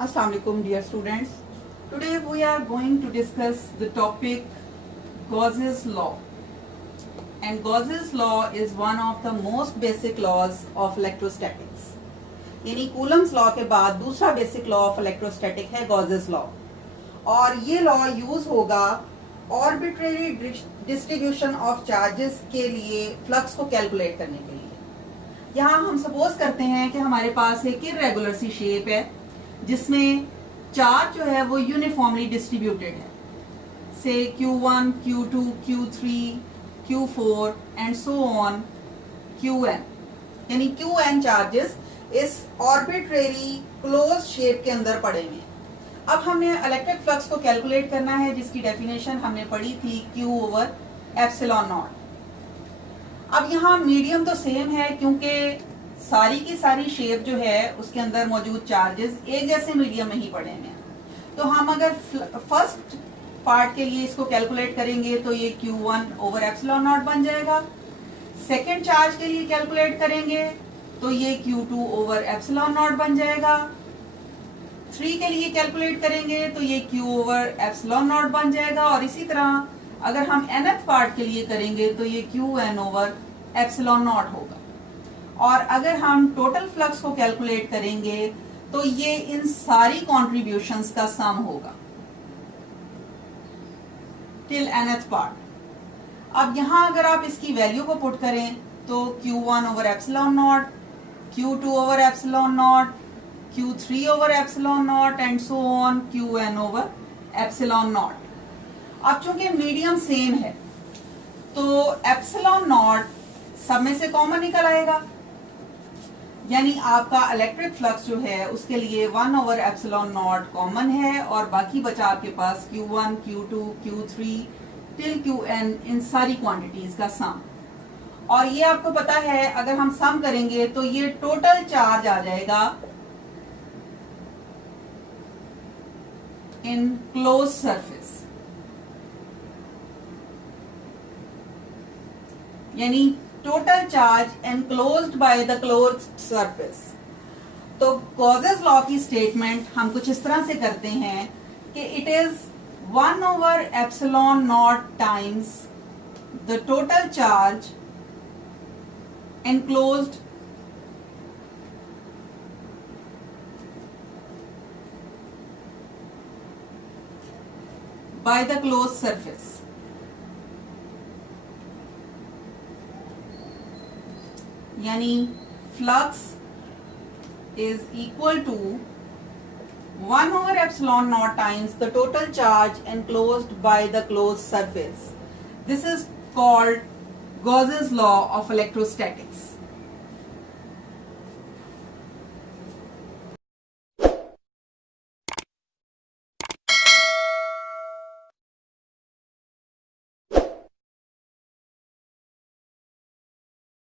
Assalamu alaikum dear students. Today we are going to discuss the topic Gauss's law. And Gauss's law is one of the most basic laws of electrostatics. यानी Coulomb's law के बाद दूसरा basic law of electrostatic है Gauss's law, और ये law use होगा arbitrary distribution of charges के लिए फ्लक्स को कैलकुलेट करने के लिए। यहाँ हम सपोज करते हैं कि हमारे पास एक इर्रेगुलर सी शेप है जिसमें चार्ज जो है वो यूनिफॉर्मली डिस्ट्रीब्यूटेड है, से Q1, Q2, Q3, Q4 and so on Qn, यानी Qn चार्जेस इस ऑर्बिट्रेरी क्लोज शेप के अंदर पड़ेंगे। अब हमने इलेक्ट्रिक फ्लक्स को कैलकुलेट करना है जिसकी डेफिनेशन हमने पढ़ी थी Q ओवर एप्सिलॉन नॉट। अब यहाँ मीडियम तो सेम है क्योंकि सारी की सारी शेप जो है उसके अंदर मौजूद चार्जेस एक जैसे मीडियम में ही पड़े हैं। तो हम अगर फर्स्ट पार्ट के लिए इसको कैलकुलेट करेंगे तो ये Q1 ओवर एप्सिलॉन नॉट बन जाएगा। सेकेंड चार्ज के लिए कैलकुलेट करेंगे तो ये Q2 ओवर एप्सिलॉन नॉट बन जाएगा। 3 के लिए कैलकुलेट करेंगे तो ये Q ओवर एप्सिलॉन नॉट बन जाएगा, और इसी तरह अगर हम nth पार्ट के लिए करेंगे तो ये Qn ओवर एप्सिलॉन नॉट होगा। और अगर हम टोटल फ्लक्स को कैलकुलेट करेंगे तो ये इन सारी कॉन्ट्रीब्यूशंस का सम होगा टिल nth पार्ट। अब यहां अगर आप इसकी वैल्यू को पुट करें तो Q1 over epsilon not, Q2 over epsilon not, Q3 over epsilon not and so on Qn over epsilon not. अब चूंकि मीडियम सेम है तो एप्सिलॉन नॉट सब में से कॉमन निकल आएगा, यानी आपका इलेक्ट्रिक फ्लक्स जो है उसके लिए 1 ओवर एप्सिलॉन नॉट कॉमन है, और बाकी बचा आपके पास Q1, Q2, Q3 till Qn इन सारी क्वांटिटीज का सम। और ये आपको पता है अगर हम सम करेंगे तो ये टोटल चार्ज आ जाएगा इन क्लोज सरफेस, यानी total charge enclosed by the closed surface. तो गॉसेस लॉ की स्टेटमेंट हम कुछ इस तरह से करते हैं कि it is 1 over epsilon not times the total charge enclosed by the closed surface। यानी flux is equal to 1 over epsilon naught times the total charge enclosed by the closed surface। This is called Gauss's law of electrostatics।